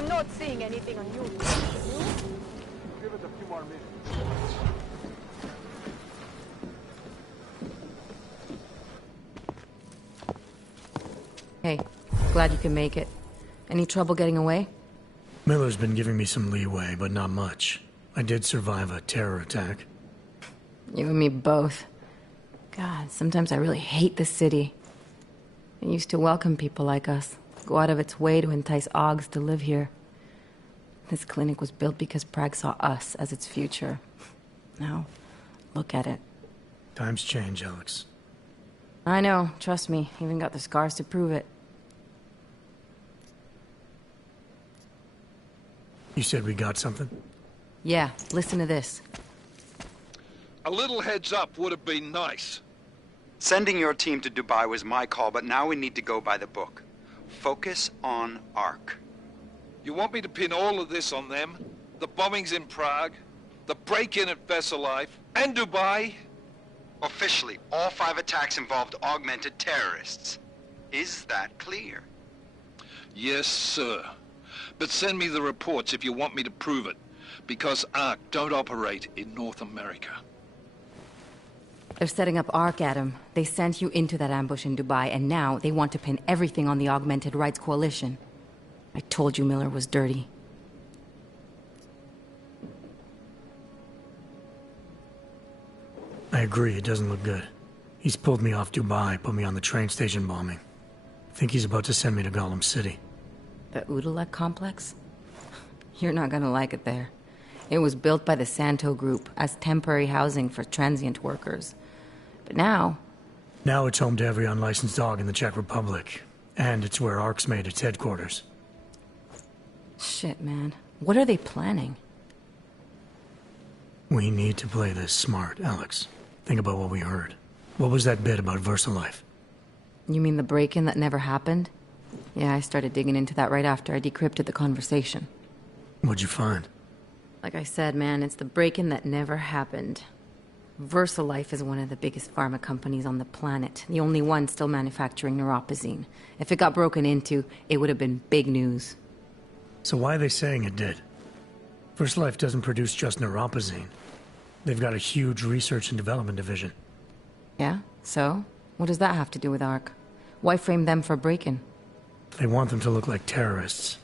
I'm not seeing anything on you. Give it a few more minutes. Hey, glad you can make it. Any trouble getting away? Miller's been giving me some leeway, but not much. I did survive a terror attack. You and me both. God, sometimes I really hate this city. It used to welcome people like us, go out of its way to entice Augs to live here. This clinic was built because Prague saw us as its future. Now, look at it. Times change, Alex. I know, trust me, even got the scars to prove it. You said we got something? Yeah, listen to this. A little heads up would have been nice. Sending your team to Dubai was my call, but now we need to go by the book. Focus on Ark. You want me to pin all of this on them? The bombings in Prague, the break-in at Vesellife, and Dubai? Officially, all 5 attacks involved augmented terrorists. Is that clear? Yes, sir. But send me the reports if you want me to prove it, because Ark don't operate in North America. They're setting up Ark, Adam. They sent you into that ambush in Dubai, and now they want to pin everything on the Augmented Rights Coalition. I told you Miller was dirty. I agree, it doesn't look good. He's pulled me off Dubai, put me on the train station bombing. I think he's about to send me to Gollum City. The Udalek complex? You're not gonna like it there. It was built by the Santo Group as temporary housing for transient workers. But now... Now it's home to every unlicensed dog in the Czech Republic. And it's where Ark's made its headquarters. Shit, man. What are they planning? We need to play this smart, Alex. Think about what we heard. What was that bit about VersaLife? You mean the break-in that never happened? Yeah, I started digging into that right after I decrypted the conversation. What'd you find? Like I said, man, it's the break-in that never happened. VersaLife is one of the biggest pharma companies on the planet, the only one still manufacturing neuropozyne. If it got broken into, it would have been big news. So why are they saying it did? VersaLife doesn't produce just neuropozyne. They've got a huge research and development division. Yeah? So? What does that have to do with Ark? Why frame them for break-in? They want them to look like terrorists.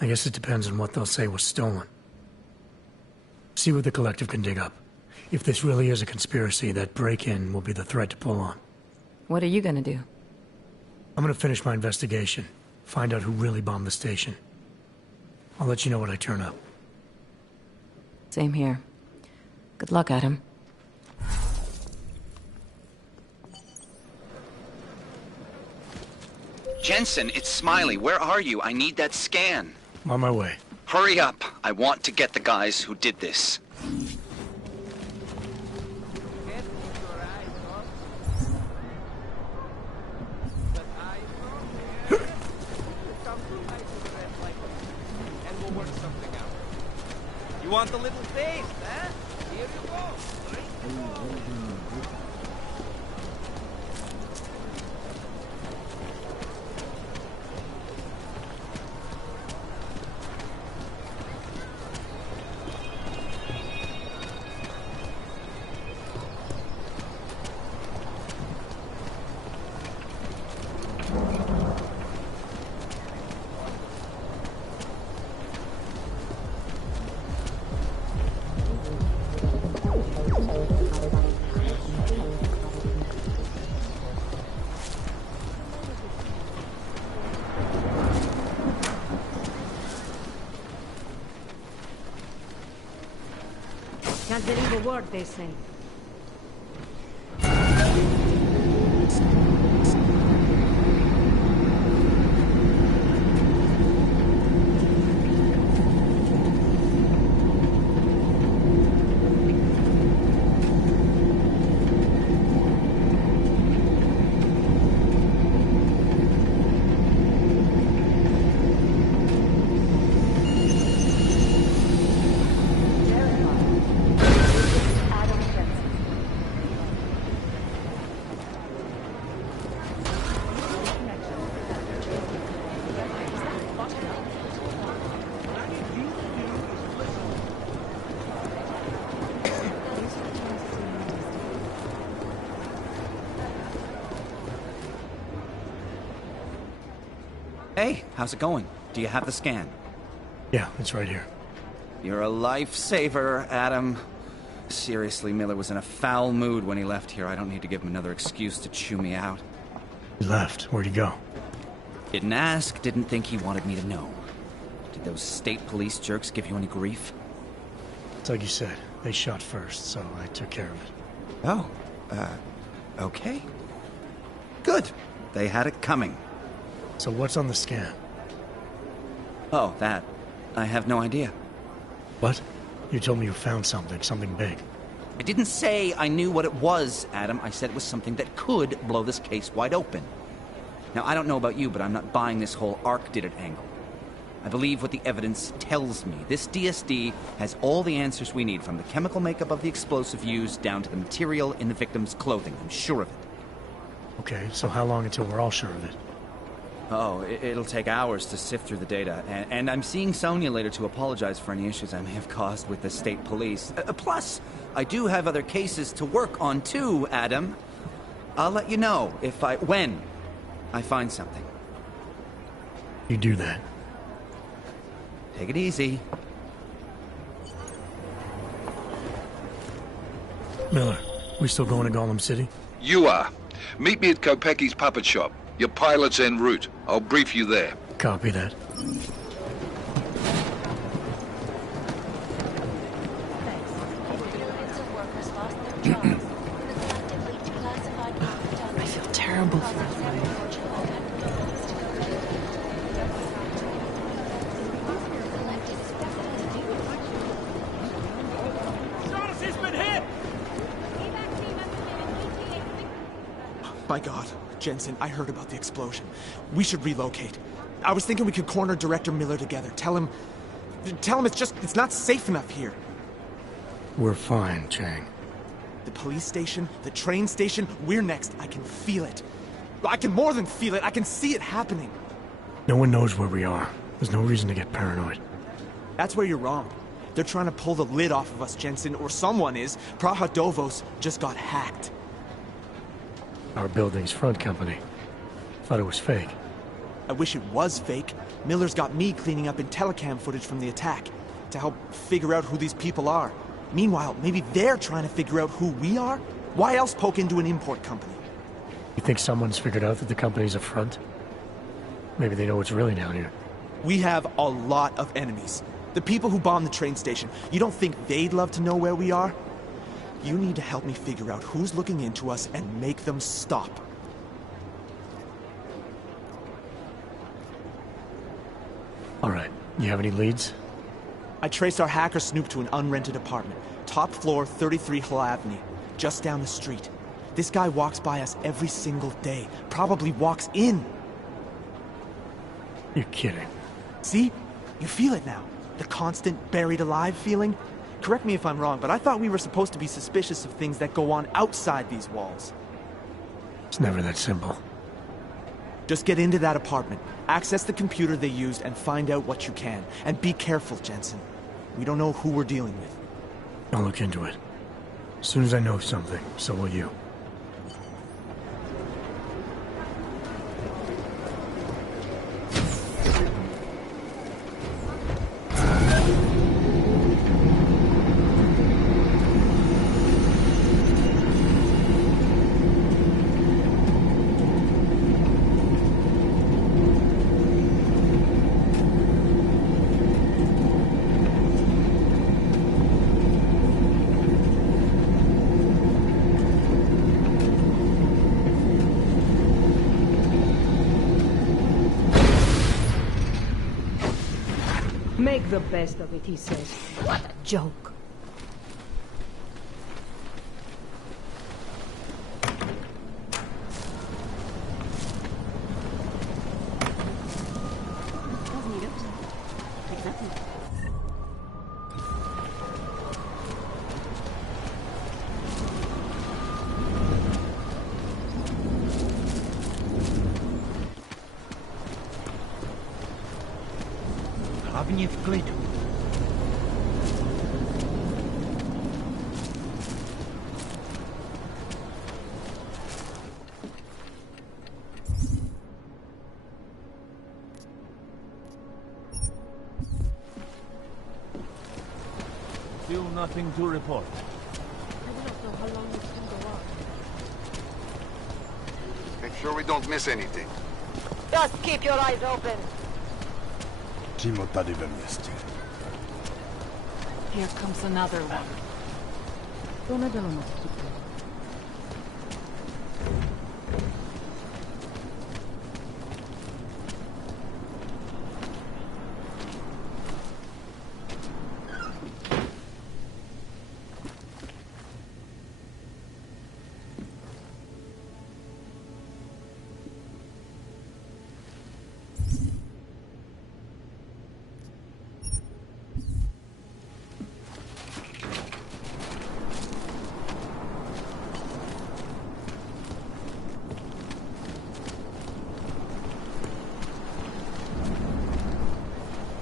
I guess it depends on what they'll say was stolen. See what the collective can dig up. If this really is a conspiracy, that break-in will be the thread to pull on. What are you gonna do? I'm gonna finish my investigation. Find out who really bombed the station. I'll let you know when I turn up. Same here. Good luck, Adam. Jensen, it's Smiley. Where are you? I need that scan. I'm on my way. Hurry up. I want to get the guys who did this. You want the little taste, huh? Here you go. Can't believe a word they say. Hey, how's it going? Do you have the scan? Yeah, it's right here. You're a lifesaver, Adam. Seriously, Miller was in a foul mood when he left here. I don't need to give him another excuse to chew me out. He left. Where'd he go? Didn't ask, didn't think he wanted me to know. Did those state police jerks give you any grief? It's like you said. They shot first, so I took care of it. Oh, okay. Good. They had it coming. So what's on the scan? Oh, that. I have no idea. What? You told me you found something big. I didn't say I knew what it was, Adam. I said it was something that could blow this case wide open. Now, I don't know about you, but I'm not buying this whole Ark did it angle. I believe what the evidence tells me. This DSD has all the answers we need, from the chemical makeup of the explosive used down to the material in the victim's clothing. I'm sure of it. Okay, so how long until we're all sure of it? Oh, it'll take hours to sift through the data, and I'm seeing Sonia later to apologize for any issues I may have caused with the state police. Plus, I do have other cases to work on too, Adam. I'll let you know when I find something. You do that. Take it easy. Miller, we still going to Gollum City? You are. Meet me at Kopecki's puppet shop. Your pilot's en route. I'll brief you there. Copy that. I feel terrible. My God, Jensen, I heard about the explosion. We should relocate. I was thinking we could corner Director Miller together. Tell him it's not safe enough here. We're fine, Chang. The police station, the train station, we're next. I can feel it. I can more than feel it. I can see it happening. No one knows where we are. There's no reason to get paranoid. That's where you're wrong. They're trying to pull the lid off of us, Jensen, or someone is. Praha Dovos just got hacked. Our building's front company. Thought it was fake. I wish it was fake. Miller's got me cleaning up IntelliCam footage from the attack to help figure out who these people are. Meanwhile, maybe they're trying to figure out who we are? Why else poke into an import company? You think someone's figured out that the company's a front? Maybe they know what's really down here. We have a lot of enemies. The people who bombed the train station. You don't think they'd love to know where we are? You need to help me figure out who's looking into us and make them stop. All right. You have any leads? I traced our hacker snoop to an unrented apartment. Top floor, 33 Hull Avenue. Just down the street. This guy walks by us every single day. Probably walks in. You're kidding. See? You feel it now. The constant buried alive feeling. Correct me if I'm wrong, but I thought we were supposed to be suspicious of things that go on outside these walls. It's never that simple. Just get into that apartment, access the computer they used, and find out what you can. And be careful, Jensen. We don't know who we're dealing with. I'll look into it. As soon as I know something, so will you. Make the best of it, he says. What a joke. Hlavně v klidu. Still nothing to report. I do not know how long this can go on. Make sure we don't miss anything. Just keep your eyes open. Here comes another one.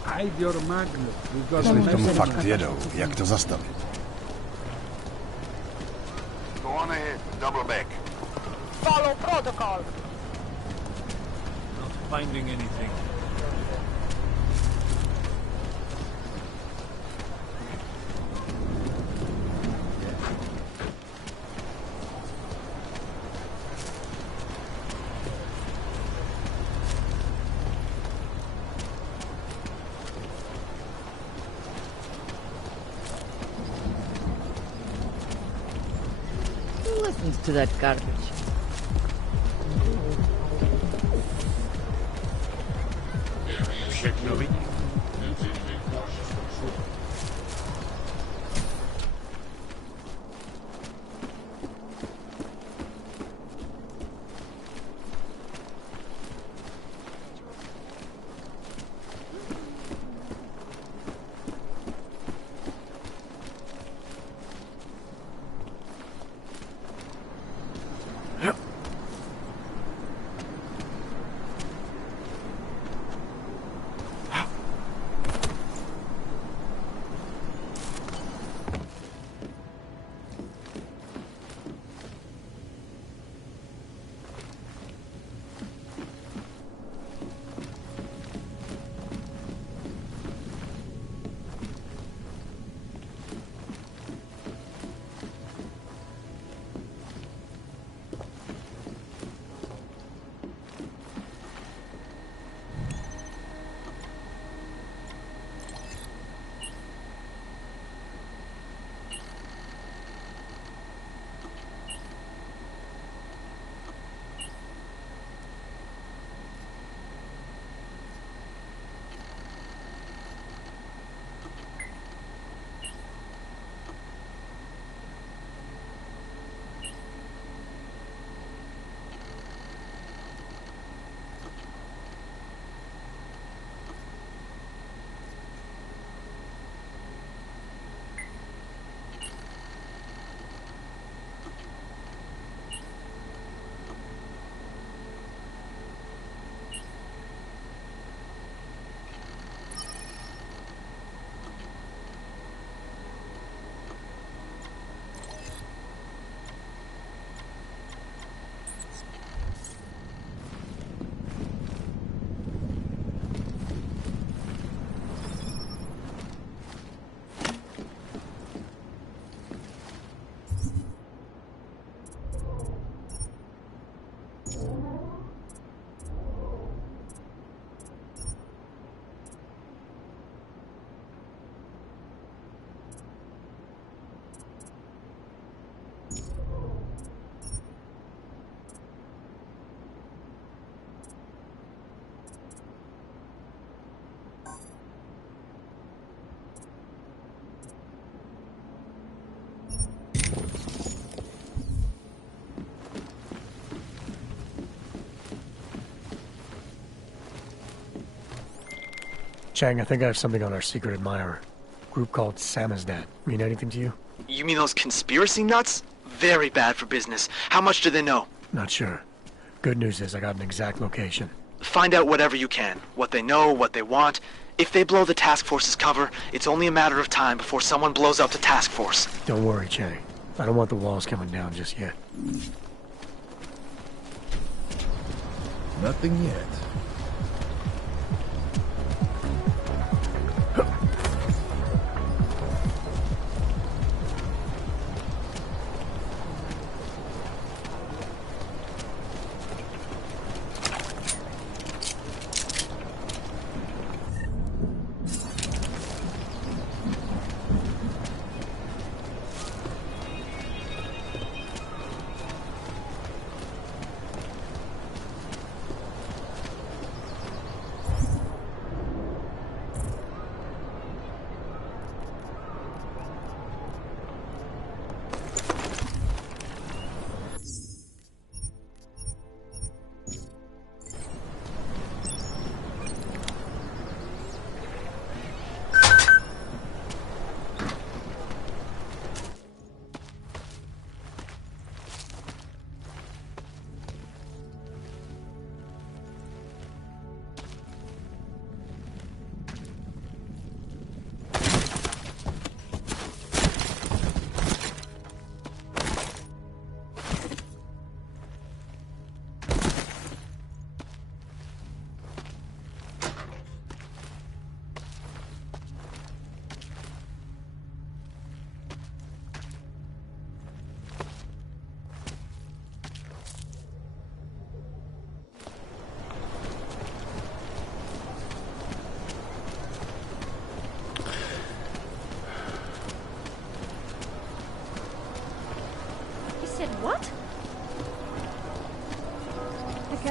Hide your magnet. We've got Jestli v tom fakt jedou, jak to zastavit? Go on ahead. Double back. Follow protocol. not finding anything. Who listens to that garbage? Chang, I think I have something on our secret admirer. Group called SAMIZDAT. Mean anything to you? You mean those conspiracy nuts? Very bad for business. How much do they know? Not sure. Good news is I got an exact location. Find out whatever you can. What they know, what they want. If they blow the task force's cover, it's only a matter of time before someone blows up the task force. Don't worry, Chang. I don't want the walls coming down just yet. Nothing yet.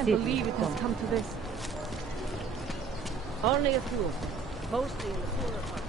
can't believe it has come to this. Only a few, mostly in the poorer parts.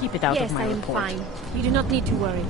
Keep it out Yes, of my I am report. fine. You do not need to worry.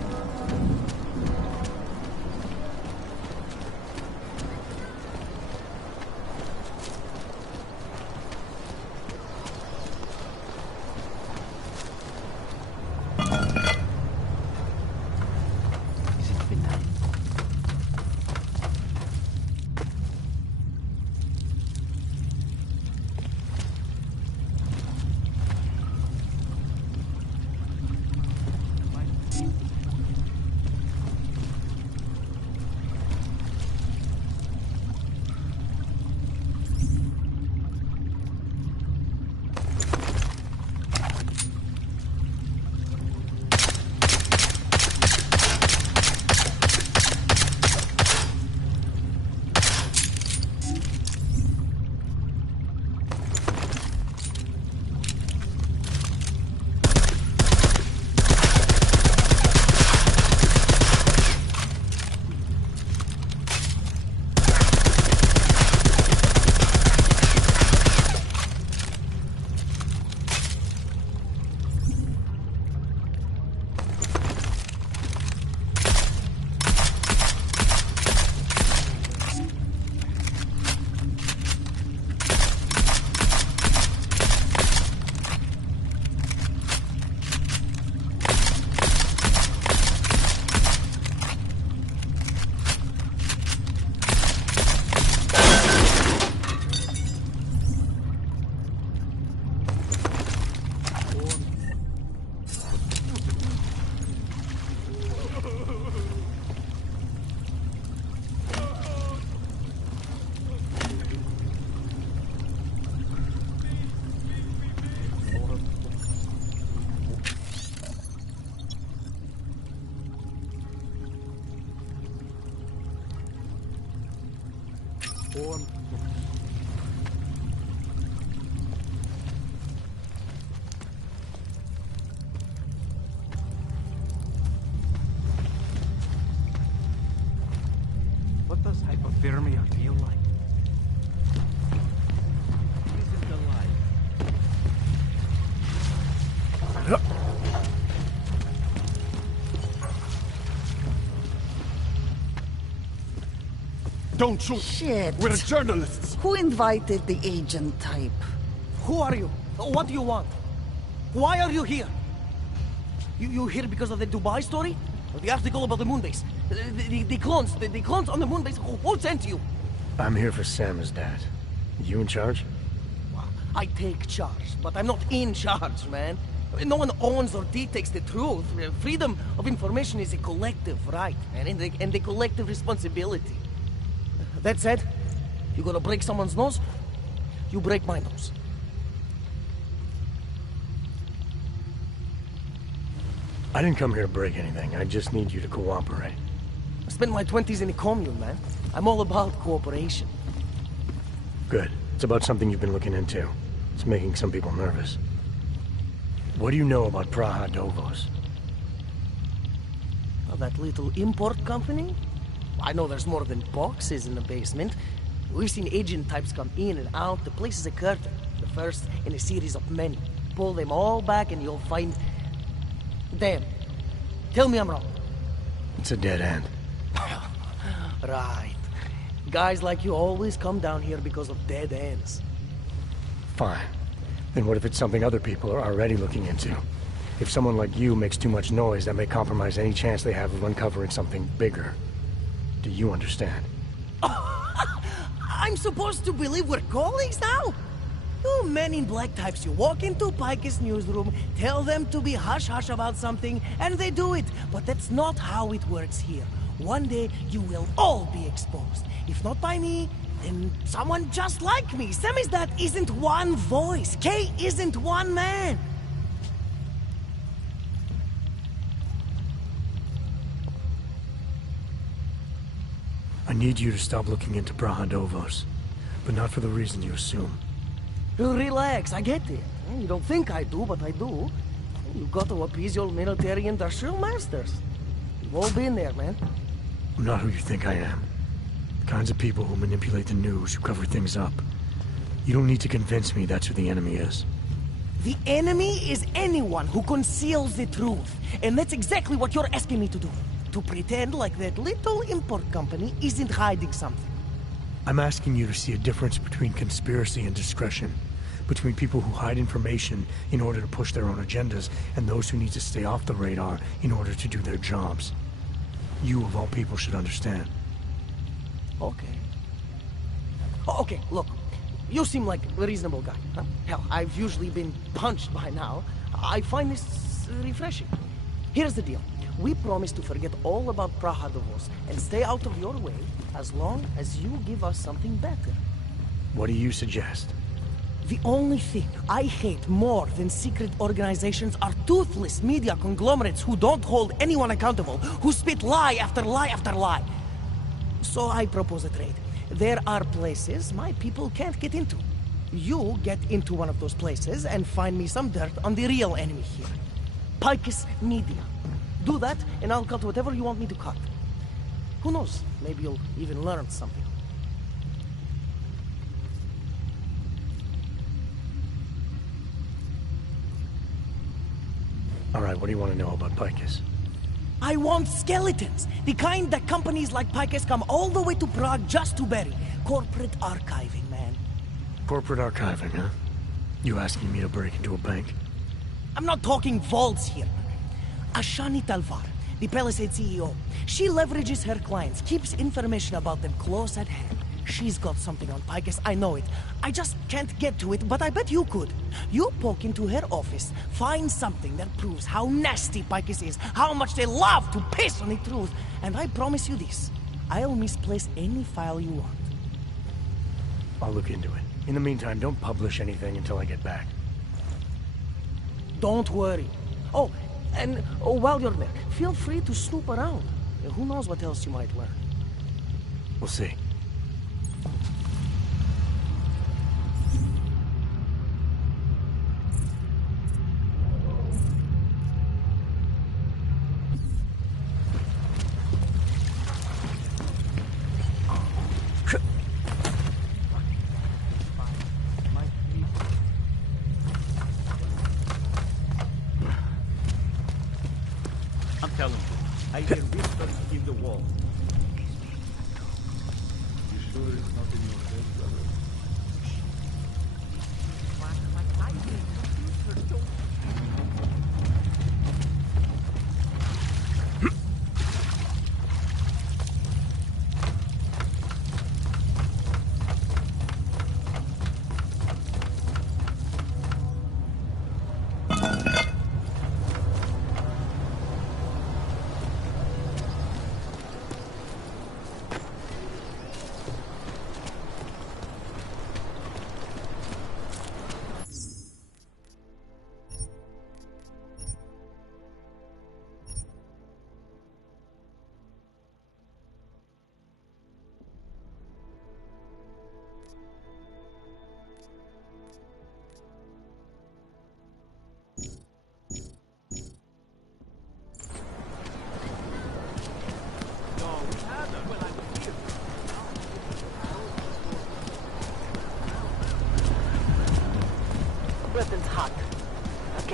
What does hypothermia feel like? Isn't alive. Don't shoot! Shit. We're journalists! Who invited the agent type? Who are you? What do you want? Why are you here? You here because of the Dubai story? Or the article about the moon base? The clones on the moon base? Who sent you? I'm here for SAMIZDAT. You in charge? I take charge, but I'm not in charge, man. No one owns or dictates the truth. Freedom of information is a collective right, man, and a collective responsibility. That said, you gonna break someone's nose? You break my nose. I didn't come here to break anything. I just need you to cooperate. I spent my 20s in a commune, man. I'm all about cooperation. Good. It's about something you've been looking into. It's making some people nervous. What do you know about Praha-Dovos? Oh, that little import company? I know there's more than boxes in the basement. We've seen agent types come in and out. The place is a curtain. The first in a series of many. Pull them all back and you'll find... Damn. Tell me I'm wrong. It's a dead end. Right. Guys like you always come down here because of dead ends. Fine. Then what if it's something other people are already looking into? If someone like you makes too much noise, that may compromise any chance they have of uncovering something bigger. Do you understand? I'm supposed to believe we're colleagues now? You men in black types, you walk into Pike's newsroom, tell them to be hush-hush about something, and they do it. But that's not how it works here. One day, you will all be exposed. If not by me, then someone just like me. SAMIZDAT isn't one voice. K isn't one man. I need you to stop looking into Praha-Dovos, but not for the reason you assume. Relax, I get it. You don't think I do, but I do. You got to appease your military industrial masters. We've all been there, man. I'm not who you think I am. The kinds of people who manipulate the news, who cover things up. You don't need to convince me that's who the enemy is. The enemy is anyone who conceals the truth. And that's exactly what you're asking me to do. To pretend like that little import company isn't hiding something. I'm asking you to see a difference between conspiracy and discretion. Between people who hide information in order to push their own agendas, and those who need to stay off the radar in order to do their jobs. You, of all people, should understand. Okay. Okay, look. You seem like a reasonable guy. Huh? Hell, I've usually been punched by now. I find this refreshing. Here's the deal. We promise to forget all about Praha-Dovos and stay out of your way as long as you give us something better. What do you suggest? The only thing I hate more than secret organizations are toothless media conglomerates who don't hold anyone accountable, who spit lie after lie after lie. So I propose a trade. There are places my people can't get into. You get into one of those places and find me some dirt on the real enemy here. Pike's Media. Do that, and I'll cut whatever you want me to cut. Who knows? Maybe you'll even learn something. All right, what do you want to know about Picus? I want skeletons. The kind that companies like Picus come all the way to Prague just to bury. Corporate archiving, man. Corporate archiving, huh? You asking me to break into a bank? I'm not talking vaults here. Ashani Talvar, the Palisade CEO, she leverages her clients, keeps information about them close at hand. She's got something on Picus, I know it. I just can't get to it, but I bet you could. You poke into her office, find something that proves how nasty Picus is, how much they love to piss on the truth, and I promise you this, I'll misplace any file you want. I'll look into it. In the meantime, don't publish anything until I get back. Don't worry. Oh, and while you're there, feel free to snoop around. Who knows what else you might learn. We'll see. I'm telling you, I hear whispers in the wall. You sure it's not in your head, brother?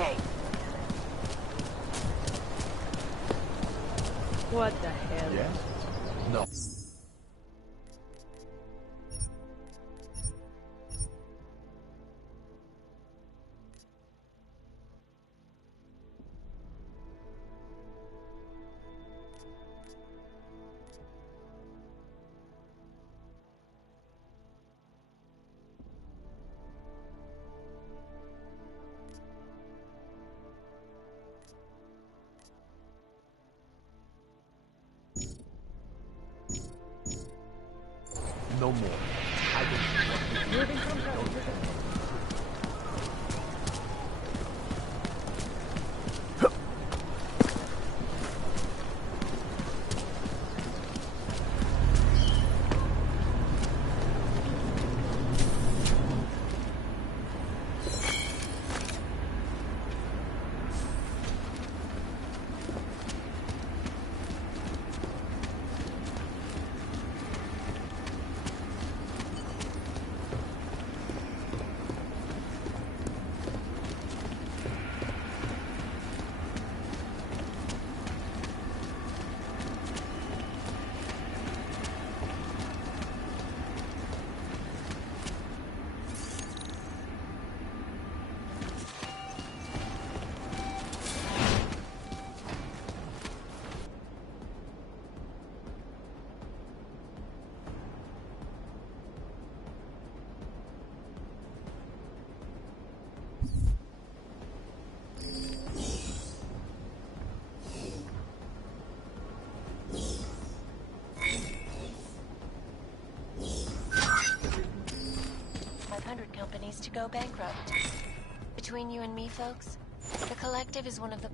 gate. What the hell? Yes? No. No more. I don't Moving from cover. Companies to go bankrupt. Between you and me, folks, the Collective is one of the...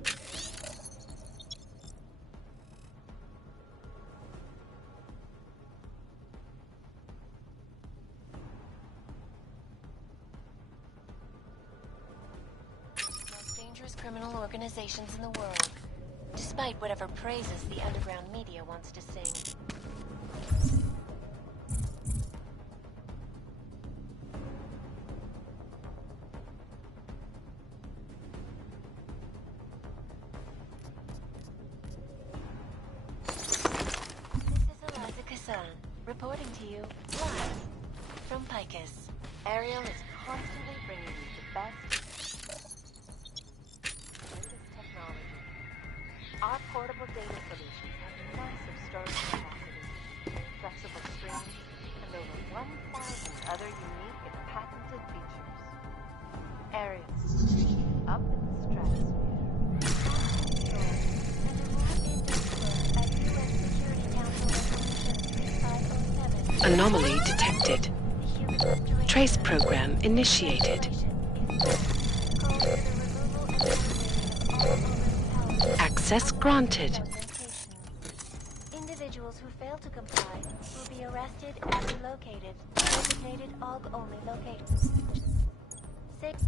most dangerous criminal organizations in the world, despite whatever praises the underground media wants to sing. Reporting to you live from Picus. Ariel is constantly bringing you the best latest technology. Our portable data solutions have massive storage capacity, flexible screens, and over 1,000 other unique and patented features. Ariel, up in the stratosphere. At U.S. Security Council Resolution 3507. Anomaly detected. Trace program initiated. Access granted. Individuals who fail to comply will be arrested and relocated to designated AUG-only locations. 6.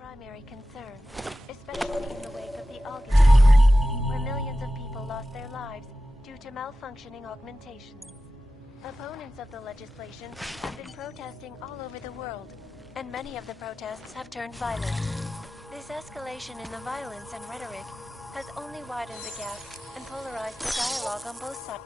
Primary concern, especially in the wake of the August war, where millions of people lost their lives due to malfunctioning augmentations. Opponents of the legislation have been protesting all over the world, and many of the protests have turned violent. This escalation in the violence and rhetoric has only widened the gap and polarized the dialogue on both sides.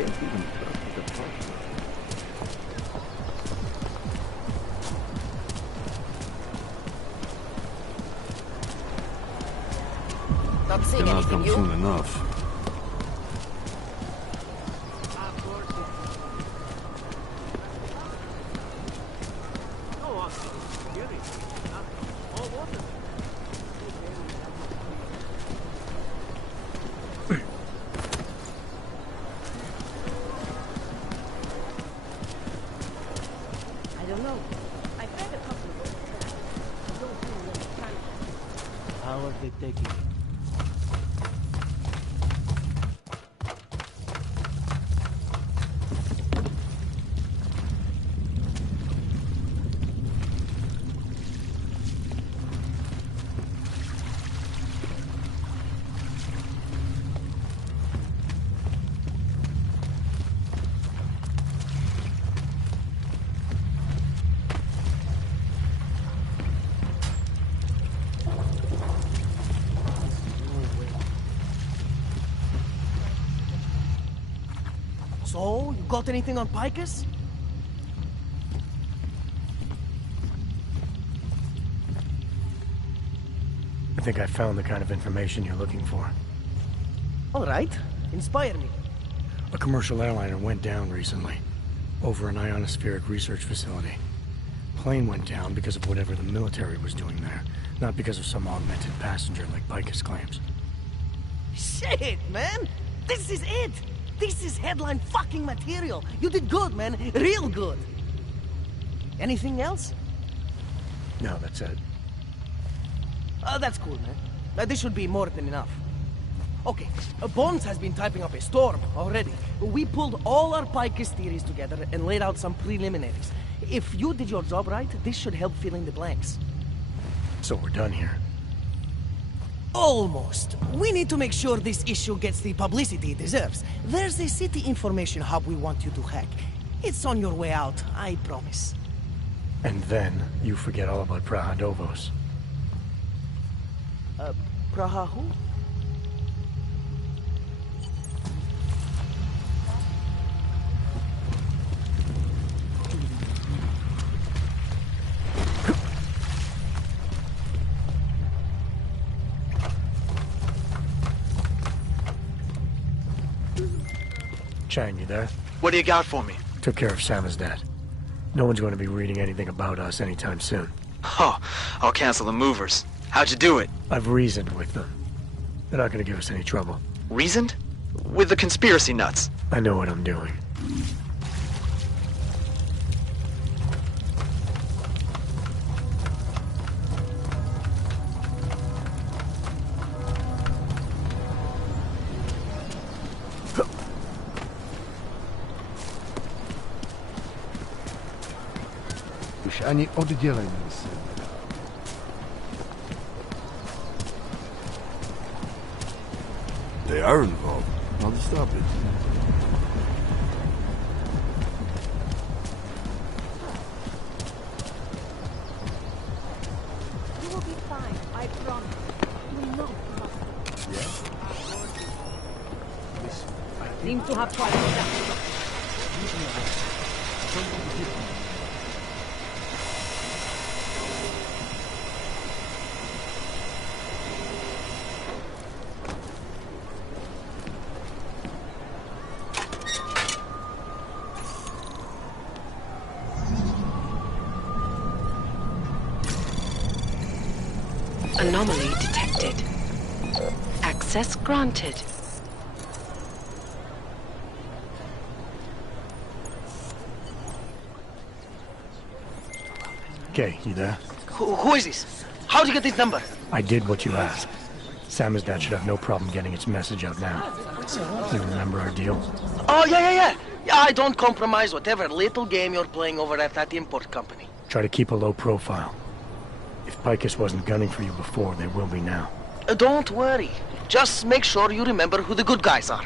can't even trust the process. Not seeing Cannot anything come new? soon enough. I don't know. I've read a couple of those tracks. I don't really understand. How are they taking it? So, you got anything on Picus? I think I found the kind of information you're looking for. All right. Inspire me. A commercial airliner went down recently, over an ionospheric research facility. Plane went down because of whatever the military was doing there, not because of some augmented passenger like Picus claims. Shit, man! This is it! This is headline fucking material! You did good, man. Real good. Anything else? No, that's it. That's cool, man. This should be more than enough. Okay, Bones has been typing up a storm already. We pulled all our Picus theories together and laid out some preliminaries. If you did your job right, this should help fill in the blanks. So we're done here. Almost. We need to make sure this issue gets the publicity it deserves. There's a city information hub we want you to hack. It's on your way out, I promise. And then you forget all about Praha Dovos. Praha who? Chang, you there? What do you got for me? Took care of SAMIZDAT. No one's going to be reading anything about us anytime soon. Oh, I'll cancel the movers. How'd you do it? I've reasoned with them. They're not going to give us any trouble. Reasoned? With the conspiracy nuts? I know what I'm doing. Już ani oddzieleń nie są. They are involved. How to stop it? You will be fine, I promise. You will not be lost. Yeah? Seem to have quite enough. Anomaly detected. Access granted. Okay, you there? Who is this? How'd you get this number? I did what you asked. SAMIZDAT should have no problem getting its message out now. You remember our deal? Oh, yeah. Yeah, I don't compromise whatever little game you're playing over at that import company. Try to keep a low profile. If Picus wasn't gunning for you before, they will be now. Don't worry. Just make sure you remember who the good guys are.